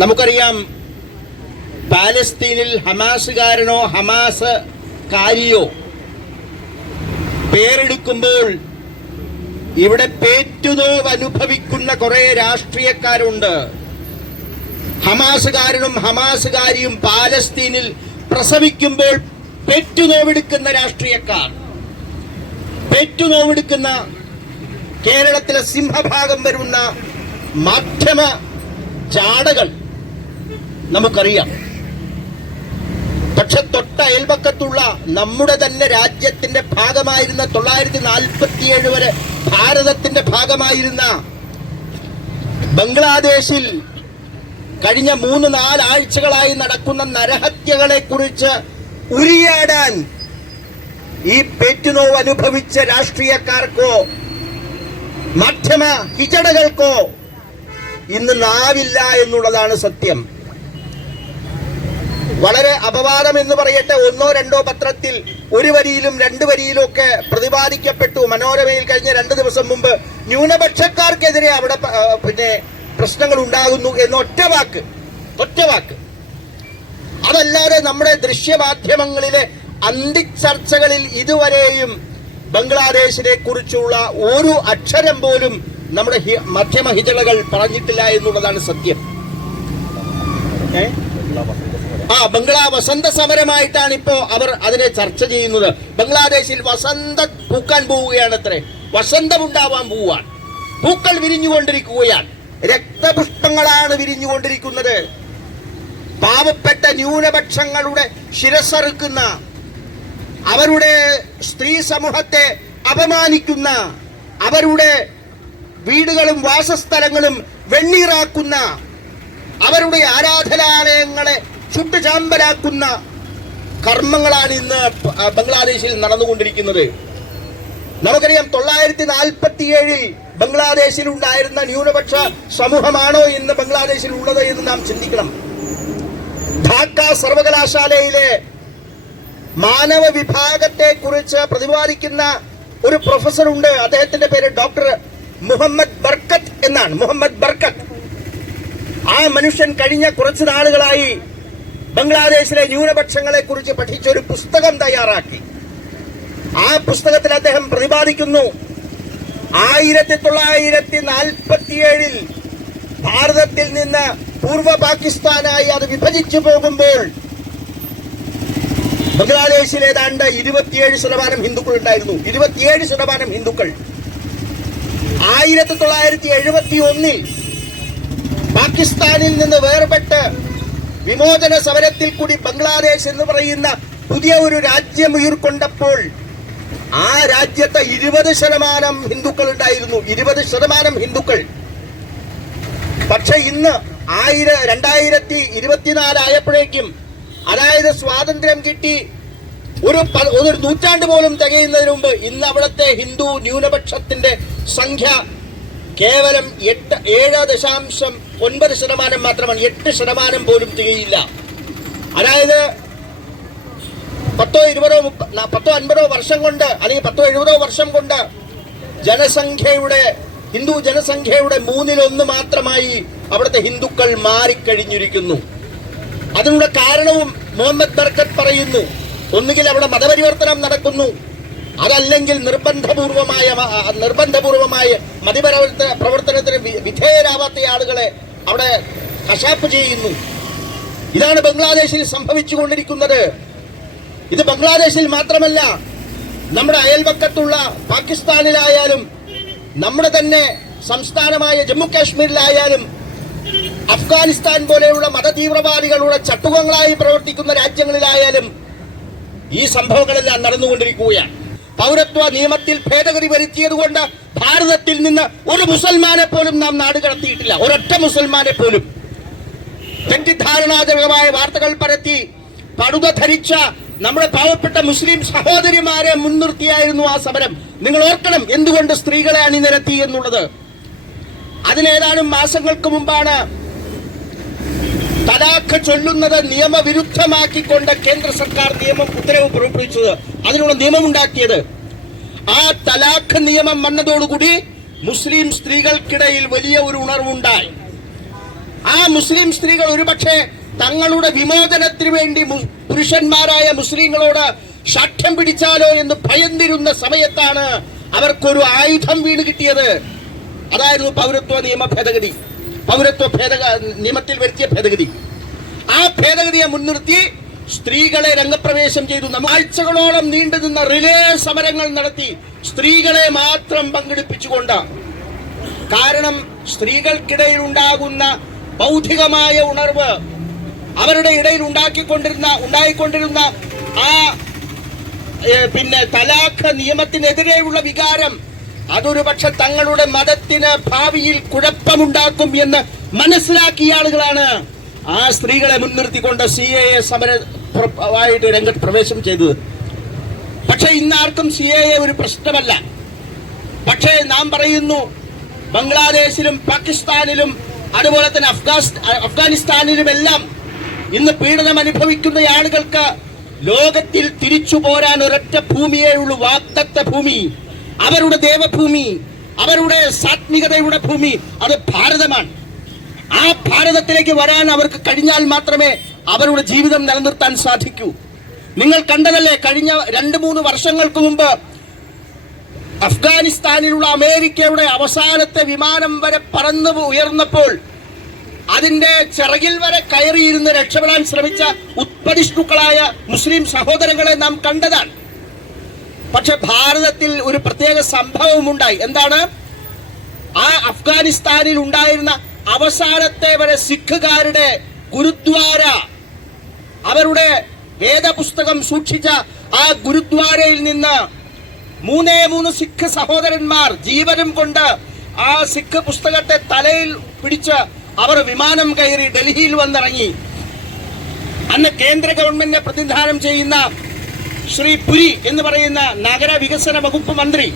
നമുക്കറിയാം, പാലസ്തീനിൽ ഹമാസുകാരനോ ഹമാസുകാരിയോ പേരെടുക്കുമ്പോൾ ഇവിടെ പേറ്റുനോവ് അനുഭവിക്കുന്ന കുറെ രാഷ്ട്രീയക്കാരുണ്ട്. ഹമാസുകാരനും ഹമാസുകാരിയും പാലസ്തീനിൽ പ്രസവിക്കുമ്പോൾ പെറ്റുനോവെടുക്കുന്ന രാഷ്ട്രീയക്കാർ, പെറ്റുനോവെടുക്കുന്ന കേരളത്തിലെ സിംഹഭാഗം വരുന്ന മാധ്യമ ജാടകൾ നമുക്കറിയാം. പക്ഷെ തൊട്ട അയൽപക്കത്തുള്ള നമ്മുടെ തന്നെ രാജ്യത്തിന്റെ ഭാഗമായിരുന്ന 1947 വരെ ഭാരതത്തിന്റെ ഭാഗമായിരുന്ന ബംഗ്ലാദേശിൽ കഴിഞ്ഞ 3-4 ആഴ്ചകളായി നടക്കുന്ന നരഹത്യകളെ കുറിച്ച് ഉരിയാടാൻ ഈ പേറ്റുനോവ് അനുഭവിച്ച രാഷ്ട്രീയക്കാർക്കോ മാധ്യമ ഹിജടകൾക്കോ ഇന്ന് നാവില്ല എന്നുള്ളതാണ് സത്യം. വളരെ അപവാദം എന്ന് പറയട്ടെ, 1-2 പത്രത്തിൽ 1 വരിയിലും 2 വരിയിലും ഒക്കെ പ്രതിപാദിക്കപ്പെട്ടു. മനോരമയിൽ കഴിഞ്ഞ 2 ദിവസം മുമ്പ് ന്യൂനപക്ഷക്കാർക്കെതിരെ അവിടെ പ്രശ്നങ്ങൾ ഉണ്ടാകുന്നു എന്ന ഒറ്റ വാക്ക്. അതല്ലാതെ നമ്മുടെ ദൃശ്യമാധ്യമങ്ങളിലെ അന്തിച്ചർച്ചകളിൽ ഇതുവരെയും ബംഗ്ലാദേശിനെ കുറിച്ചുള്ള ഒരു അക്ഷരം പോലും നമ്മുടെ മാധ്യമ ഹിജളകൾ പറഞ്ഞിട്ടില്ല എന്നുള്ളതാണ് സത്യം. ബംഗ്ലാ വസന്ത സമരമായിട്ടാണ് ഇപ്പോ അവർ അതിനെ ചർച്ച ചെയ്യുന്നത്. ബംഗ്ലാദേശിൽ വസന്ത പൂക്കാൻ പോവുകയാണ്, അത്രേ വസന്തമുണ്ടാവാൻ പോവുകയാണ്. പൂക്കൾ വിരിഞ്ഞുകൊണ്ടിരിക്കുകയാണ്, രക്തപുഷ്പങ്ങളാണ് വിരിഞ്ഞുകൊണ്ടിരിക്കുന്നത്. പാവപ്പെട്ട ന്യൂനപക്ഷങ്ങളുടെ ശിരസ്സറുക്കുന്ന, അവരുടെ സ്ത്രീ സമൂഹത്തെ അപമാനിക്കുന്ന, അവരുടെ വീടുകളും വാസസ്ഥലങ്ങളും വെണ്ണീറാക്കുന്ന, അവരുടെ ആരാധനാലയങ്ങളെ ചുട്ടുചാമ്പലാക്കുന്ന കർമ്മങ്ങളാണ് ഇന്ന് ബംഗ്ലാദേശിൽ നടന്നുകൊണ്ടിരിക്കുന്നത്. നമുക്കറിയാം, 1947 ബംഗ്ലാദേശിൽ ഉണ്ടായിരുന്ന ന്യൂനപക്ഷ സമൂഹമാണോ ഇന്ന് ബംഗ്ലാദേശിൽ ഉള്ളത് എന്ന് നാം ചിന്തിക്കണം. ധാക്ക സർവകലാശാലയിലെ മാനവ വിഭാഗത്തെ കുറിച്ച് പ്രതിപാദിക്കുന്ന ഒരു പ്രൊഫസറുണ്ട്. അദ്ദേഹത്തിന്റെ പേര് ഡോക്ടർ മുഹമ്മദ് ബർക്കത്ത് എന്നാണ്. മുഹമ്മദ് ബർക്കത്ത്. ആ മനുഷ്യൻ കഴിഞ്ഞ കുറച്ചു നാളുകളായി ബംഗ്ലാദേശിലെ ന്യൂനപക്ഷങ്ങളെ കുറിച്ച് പഠിച്ച ഒരു പുസ്തകം തയ്യാറാക്കി. ആ പുസ്തകത്തിൽ അദ്ദേഹം പ്രതിപാദിക്കുന്നു, 1947 ഭാരതത്തിൽ നിന്ന് പൂർവ്വ പാകിസ്ഥാനായി അത് വിഭജിച്ചു പോകുമ്പോൾ ബംഗ്ലാദേശിൽ ഏതാണ്ട് 27% ഹിന്ദുക്കൾ ഉണ്ടായിരുന്നു. 27% ഹിന്ദുക്കൾ. 1971 പാകിസ്ഥാനിൽ നിന്ന് വേർപെട്ട് വിമോചന സമരത്തിൽ കൂടി ബംഗ്ലാദേശ് എന്ന് പറയുന്ന പുതിയ ഒരു രാജ്യം ഉയർക്കൊണ്ടപ്പോൾ ആ രാജ്യത്ത് 20% ഹിന്ദുക്കൾ ഉണ്ടായിരുന്നു. 20% ഹിന്ദുക്കൾ. പക്ഷെ ഇന്ന് 2024 ആയപ്പോഴേക്കും, അതായത് സ്വാതന്ത്ര്യം കിട്ടി ഒരു നൂറ്റാണ്ട് പോലും തികയുന്നതിന് മുമ്പ്, ഇന്ന് അവിടുത്തെ ഹിന്ദു ന്യൂനപക്ഷത്തിന്റെ സംഖ്യ കേവലം 7.9% മാത്രമാണ്. 8% പോലും തികയില്ല. അതായത് 10-20-50 വർഷം കൊണ്ട്, അല്ലെങ്കിൽ 10-70 വർഷം കൊണ്ട് ഹിന്ദു ജനസംഖ്യയുടെ 1/3 മാത്രമായി അവിടുത്തെ ഹിന്ദുക്കൾ മാറിക്കഴിഞ്ഞിരിക്കുന്നു. അതിനുള്ള കാരണവും മുഹമ്മദ് ബർക്കത്ത് പറയുന്നു. ഒന്നുകിൽ അവിടെ മതപരിവർത്തനം നടക്കുന്നു, അതല്ലെങ്കിൽ നിർബന്ധപൂർവമായ മതപരിവർത്തനത്തിന് വിധേയരാവാത്ത ആളുകളെ അവിടെ കശാപ്പ് ചെയ്യുന്നു. ഇതാണ് ബംഗ്ലാദേശിൽ സംഭവിച്ചുകൊണ്ടിരിക്കുന്നത്. ഇത് ബംഗ്ലാദേശിൽ മാത്രമല്ല, നമ്മുടെ അയൽപക്കത്തുള്ള പാകിസ്ഥാനിലായാലും, നമ്മുടെ തന്നെ സംസ്ഥാനമായ ജമ്മു കാശ്മീരിലായാലും, അഫ്ഗാനിസ്ഥാൻ പോലെയുള്ള മതതീവ്രവാദികളുടെ ചട്ടുകങ്ങളായി പ്രവർത്തിക്കുന്ന രാജ്യങ്ങളിലായാലും ഈ സംഭവങ്ങളെല്ലാം നടന്നുകൊണ്ടിരിക്കുകയാണ്. പൗരത്വ നിയമത്തിൽ ഭേദഗതി വരുത്തിയതുകൊണ്ട് ഭാരതത്തിൽ നിന്ന് ഒരു മുസൽമാനെ പോലും നാം നാട് കടത്തിയിട്ടില്ല. ഒരൊറ്റ മുസൽമാനെ പോലും. തെറ്റിദ്ധാരണാജനകമായ വാർത്തകൾ പരത്തി പടുത ധരിച്ച നമ്മുടെ പാവപ്പെട്ട മുസ്ലിം സഹോദരിമാരെ മുൻനിർത്തിയായിരുന്നു ആ സമരം. നിങ്ങൾ ഓർക്കണം എന്തുകൊണ്ട് സ്ത്രീകളെ അണിനിരത്തി എന്നുള്ളത്. അതിനേതാനും മാസങ്ങൾക്ക് മുമ്പാണ് തലാഖ് ചൊല്ലുന്നത് നിയമവിരുദ്ധമാക്കിക്കൊണ്ട് കേന്ദ്ര സർക്കാർ ഉത്തരവ് പുറപ്പെടുവിച്ചത്, അതിനുള്ള നിയമമുണ്ടാക്കിയത്. ആ തലാഖ് നിയമം വന്നതോടുകൂടി മുസ്ലിം സ്ത്രീകൾക്കിടയിൽ വലിയ ഒരു ഉണർവുണ്ടായി. ആ മുസ്ലിം സ്ത്രീകൾ ഒരുപക്ഷെ തങ്ങളുടെ വിമോചനത്തിന് വേണ്ടി പുരുഷന്മാരായ മുസ്ലിങ്ങളോട് ശഠ്യം പിടിച്ചാലോ എന്ന് ഭയന്നിരുന്ന സമയത്താണ് അവർക്കൊരു ആയുധം വീണ് കിട്ടിയത്. അതായിരുന്നു പൗരത്വ നിയമ ഭേദഗതി, നിയമത്തിൽ വരുത്തിയ ഭേദഗതി. ആ ഭേദഗതിയെ മുൻനിർത്തി സ്ത്രീകളെ രംഗപ്രവേശം ചെയ്തു. ആഴ്ചകളോളം നീണ്ടുനിന്ന റിലേ സമരങ്ങൾ നടത്തി സ്ത്രീകളെ മാത്രം പങ്കെടുപ്പിച്ചുകൊണ്ട്. കാരണം സ്ത്രീകൾക്കിടയിൽ ഉണ്ടാകുന്ന ബൗദ്ധികമായ ഉണർവ്, അവരുടെ ഇടയിൽ ഉണ്ടായിക്കൊണ്ടിരുന്ന ആ തലാഖ് നിയമത്തിനെതിരെയുള്ള വികാരം, അതൊരു പക്ഷെ തങ്ങളുടെ മതത്തിന് ഭാവിയിൽ കുഴപ്പമുണ്ടാക്കും എന്ന് മനസ്സിലാക്കിയ ആളുകളാണ് ആ സ്ത്രീകളെ മുൻനിർത്തിക്കൊണ്ട് CAA സമരമായിട്ട് രംഗത്ത് പ്രവേശം ചെയ്തത്. പക്ഷെ ഇന്നാർക്കും CAA ഒരു പ്രശ്നമല്ല. പക്ഷേ നാം പറയുന്നു, ബംഗ്ലാദേശിലും പാകിസ്ഥാനിലും അതുപോലെ തന്നെ അഫ്ഗാനിസ്ഥാനിലുമെല്ലാം ഇന്ന് പീഡനം അനുഭവിക്കുന്ന ആളുകൾക്ക് ലോകത്തിൽ തിരിച്ചു പോരാൻ ഒരൊറ്റ ഭൂമിയേ ഉള്ളൂ, വാഗ്ദത്ത ഭൂമി, അവരുടെ ദേവഭൂമി, അവരുടെ സാത്വികതയുടെ ഭൂമി, അത് ഭാരതമാണ്. ആ ഭാരതത്തിലേക്ക് വരാൻ അവർക്ക് കഴിഞ്ഞാൽ മാത്രമേ അവരുടെ ജീവിതം നിലനിർത്താൻ സാധിക്കൂ. നിങ്ങൾ കണ്ടതല്ലേ, കഴിഞ്ഞ 2-3 വർഷങ്ങൾക്ക് മുമ്പ് അഫ്ഗാനിസ്ഥാനിലുള്ള അമേരിക്കയുടെ അവസാനത്തെ വിമാനം വരെ പറന്നു ഉയർന്നപ്പോൾ അതിന്റെ ചിറകിൽ വരെ കയറിയിരുന്ന് രക്ഷപ്പെടാൻ ശ്രമിച്ച ഉത്പതിഷ്ണുക്കളായ മുസ്ലിം സഹോദരങ്ങളെ നാം കണ്ടതാണ്. പക്ഷെ ഭാരതത്തിൽ ഒരു പ്രത്യേക സംഭവമുണ്ടായി. എന്താണ്? ആ അഫ്ഗാനിസ്ഥാനിൽ ഉണ്ടായിരുന്ന അവസാനത്തെ വരെ സിഖുകാരുടെ ഗുരുദ്വാര, അവരുടെ വേദപുസ്തകം സൂക്ഷിച്ച ആ ഗുരുദ്വാരയിൽ നിന്ന് 3 സിഖ് സഹോദരന്മാർ ജീവനും കൊണ്ട് ആ സിഖ് പുസ്തകത്തെ തലയിൽ പിടിച്ച് അവർ വിമാനം കയറി ഡൽഹിയിൽ വന്നിറങ്ങി. അന്ന് കേന്ദ്ര ഗവൺമെന്റിനെ പ്രതിനിധാനം ചെയ്യുന്ന ശ്രീ പുരി എന്ന് പറയുന്ന നഗരവികസന വകുപ്പ് മന്ത്രി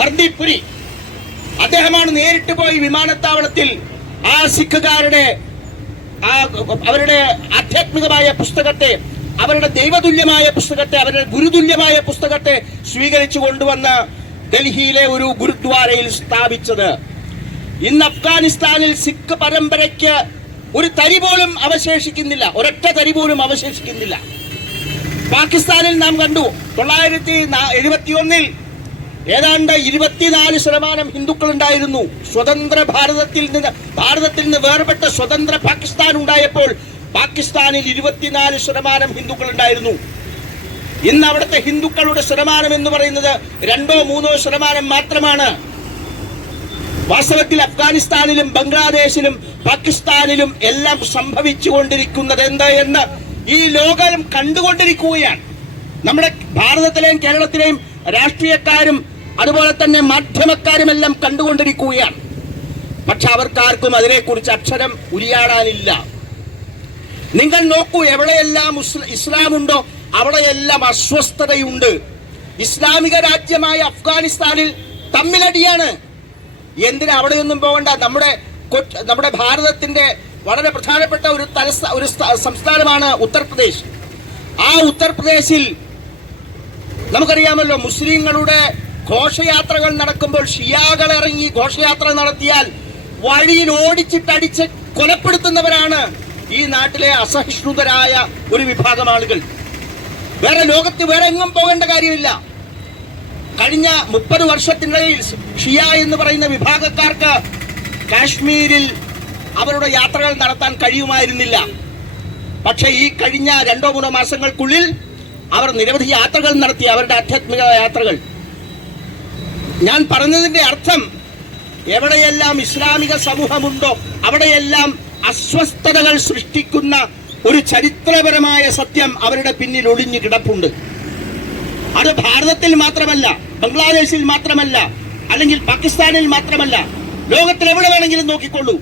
ഹർദീപ് പുരി, അദ്ദേഹമാണ് നേരിട്ട് പോയി വിമാനത്താവളത്തിൽ ആ സിഖുകാരുടെ അവരുടെ ആധ്യാത്മികമായ പുസ്തകത്തെ, അവരുടെ ദൈവതുല്യമായ പുസ്തകത്തെ, അവരുടെ ഗുരുതുല്യമായ പുസ്തകത്തെ സ്വീകരിച്ചു കൊണ്ടുവന്ന് ഡൽഹിയിലെ ഒരു ഗുരുദ്വാരയിൽ സ്ഥാപിച്ചത്. ഇന്ന് അഫ്ഗാനിസ്ഥാനിൽ സിഖ് പരമ്പരയ്ക്ക് ഒരു തരി പോലും അവശേഷിക്കുന്നില്ല, ഒരൊറ്റ തരി പോലും അവശേഷിക്കുന്നില്ല. പാകിസ്ഥാനിൽ നാം കണ്ടു 971 ഏതാണ്ട് 24% ഹിന്ദുക്കൾ ഉണ്ടായിരുന്നു. സ്വതന്ത്ര ഭാരതത്തിൽ നിന്ന് വേർപെട്ട സ്വതന്ത്ര പാകിസ്ഥാൻ ഉണ്ടായപ്പോൾ പാകിസ്ഥാനിൽ 24% ഹിന്ദുക്കൾ ഉണ്ടായിരുന്നു. ഇന്ന് അവിടുത്തെ ഹിന്ദുക്കളുടെ ശതമാനം എന്ന് പറയുന്നത് 2-3% മാത്രമാണ്. വാസ്തവത്തിൽ അഫ്ഗാനിസ്ഥാനിലും ബംഗ്ലാദേശിലും പാകിസ്ഥാനിലും എല്ലാം സംഭവിച്ചുകൊണ്ടിരിക്കുന്നത് എന്ത് എന്ന് ഈ ലോകം കണ്ടുകൊണ്ടിരിക്കുകയാണ്. നമ്മുടെ ഭാരതത്തിലെയും കേരളത്തിലെയും രാഷ്ട്രീയക്കാരും അതുപോലെ തന്നെ മാധ്യമക്കാരുമെല്ലാം കണ്ടുകൊണ്ടിരിക്കുകയാണ്. പക്ഷെ അവർക്കാർക്കും അതിനെക്കുറിച്ച് അക്ഷരം ഉരിയാടാനില്ല. നിങ്ങൾ നോക്കൂ, എവിടെയെല്ലാം ഇസ്ലാമുണ്ടോ അവിടെയെല്ലാം അസ്വസ്ഥതയുണ്ട്. ഇസ്ലാമിക രാജ്യമായ അഫ്ഗാനിസ്ഥാനിൽ തമ്മിലടിയാണ്. എന്തിനാ അവിടെയൊന്നും പോകണ്ട? നമ്മുടെ ഭാരതത്തിന്റെ വളരെ പ്രധാനപ്പെട്ട ഒരു സംസ്ഥാനമാണ് ഉത്തർപ്രദേശ്. ആ ഉത്തർപ്രദേശിൽ നമുക്കറിയാമല്ലോ, മുസ്ലിങ്ങളുടെ ഘോഷയാത്രകൾ നടക്കുമ്പോൾ ഷിയാകൾ ഇറങ്ങി ഘോഷയാത്ര നടത്തിയാൽ വഴിയിൽ ഓടിച്ചിട്ടടിച്ച് കൊലപ്പെടുത്തുന്നവരാണ് ഈ നാട്ടിലെ അസഹിഷ്ണുതരായ ഒരു വിഭാഗം ആളുകൾ. ലോകത്ത് വേറെ എങ്ങും പോകേണ്ട കാര്യമില്ല. കഴിഞ്ഞ 30 വർഷത്തിനിടയിൽ ഷിയ എന്ന് പറയുന്ന വിഭാഗക്കാർക്ക് കാശ്മീരിൽ അവരുടെ യാത്രകൾ നടത്താൻ കഴിയുമായിരുന്നില്ല. പക്ഷെ ഈ കഴിഞ്ഞ 2-3 മാസങ്ങൾക്കുള്ളിൽ അവർ നിരവധി യാത്രകൾ നടത്തി, അവരുടെ ആധ്യാത്മിക യാത്രകൾ. ഞാൻ പറഞ്ഞതിന്റെ അർത്ഥം, എവിടെയെല്ലാം ഇസ്ലാമിക സമൂഹമുണ്ടോ അവിടെയെല്ലാം അസ്വസ്ഥതകൾ സൃഷ്ടിക്കുന്ന ഒരു ചരിത്രപരമായ സത്യം അവരുടെ പിന്നിൽ ഒളിഞ്ഞു കിടപ്പുണ്ട്. അത് ഭാരതത്തിൽ മാത്രമല്ല, ബംഗ്ലാദേശിൽ മാത്രമല്ല, അല്ലെങ്കിൽ പാകിസ്ഥാനിൽ മാത്രമല്ല, ലോകത്തിൽ എവിടെ വേണമെങ്കിലും നോക്കിക്കൊള്ളൂ.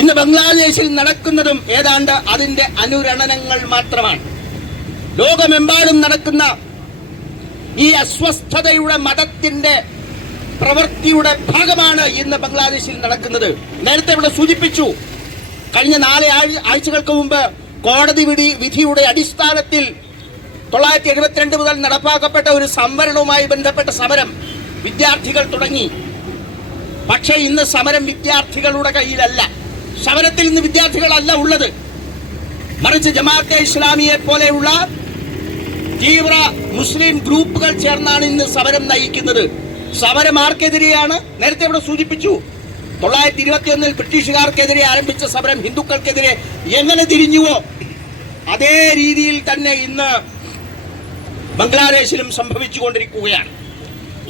ഇന്ന് ബംഗ്ലാദേശിൽ നടക്കുന്നതും ഏതാണ്ട് അതിന്റെ അനുരണനങ്ങൾ മാത്രമാണ്. ലോകമെമ്പാടും നടക്കുന്ന ഈ അസ്വസ്ഥതയുടെ മതത്തിന്റെ പ്രവൃത്തിയുടെ ഭാഗമാണ് ഇന്ന് ബംഗ്ലാദേശിൽ നടക്കുന്നത്. നേരത്തെ ഇവിടെ സൂചിപ്പിച്ചു, കഴിഞ്ഞ 4 ആഴ്ചകൾക്ക് മുമ്പ് കോടതി വിധിയുടെ അടിസ്ഥാനത്തിൽ 1972 മുതൽ നടപ്പാക്കപ്പെട്ട ഒരു സംവരണവുമായി ബന്ധപ്പെട്ട സമരം വിദ്യാർത്ഥികൾ തുടങ്ങി. പക്ഷേ ഇന്ന് സമരം വിദ്യാർത്ഥികളുടെ കയ്യിലല്ല, സമരത്തിൽ ഇന്ന് വിദ്യാർത്ഥികളല്ല ഉള്ളത്. മറിച്ച് ജമാഅത്തെ ഇസ്ലാമിയെ പോലെയുള്ള തീവ്ര മുസ്ലിം ഗ്രൂപ്പുകൾ ചേർന്നാണ് ഇന്ന് സമരം നയിക്കുന്നത്. സമരം ആർക്കെതിരെയാണ്? നേരത്തെ ഇവിടെ സൂചിപ്പിച്ചു, 921 ബ്രിട്ടീഷുകാർക്കെതിരെ ആരംഭിച്ച സമരം ഹിന്ദുക്കൾക്കെതിരെ എങ്ങനെ തിരിഞ്ഞുവോ അതേ രീതിയിൽ തന്നെ ഇന്ന് ബംഗ്ലാദേശിലും സംഭവിച്ചുകൊണ്ടിരിക്കുകയാണ്.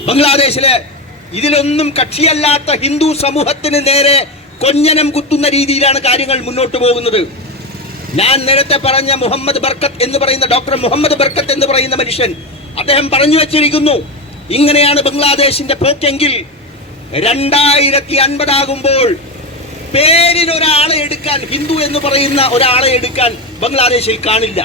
ബംഗ്ലാദേശില് ഇതിലൊന്നും കക്ഷിയല്ലാത്ത ഹിന്ദു സമൂഹത്തിന് നേരെ കൊഞ്ഞനം കുത്തുന്ന രീതിയിലാണ് കാര്യങ്ങൾ മുന്നോട്ട് പോകുന്നത്. ഞാൻ നേരത്തെ പറഞ്ഞ മുഹമ്മദ് ബർക്കത്ത് എന്ന് പറയുന്ന ഡോക്ടർ മുഹമ്മദ് ബർക്കത്ത് എന്ന് പറയുന്ന മനുഷ്യൻ, അദ്ദേഹം പറഞ്ഞു വെച്ചിരിക്കുന്നു, ഇങ്ങനെയാണ് ബംഗ്ലാദേശിന്റെ പോക്കെങ്കിൽ 2050 ആകുമ്പോൾ പേരിനൊരാളെ എടുക്കാൻ, ഹിന്ദു എന്ന് പറയുന്ന ഒരാളെ എടുക്കാൻ ബംഗ്ലാദേശിൽ കാണില്ല.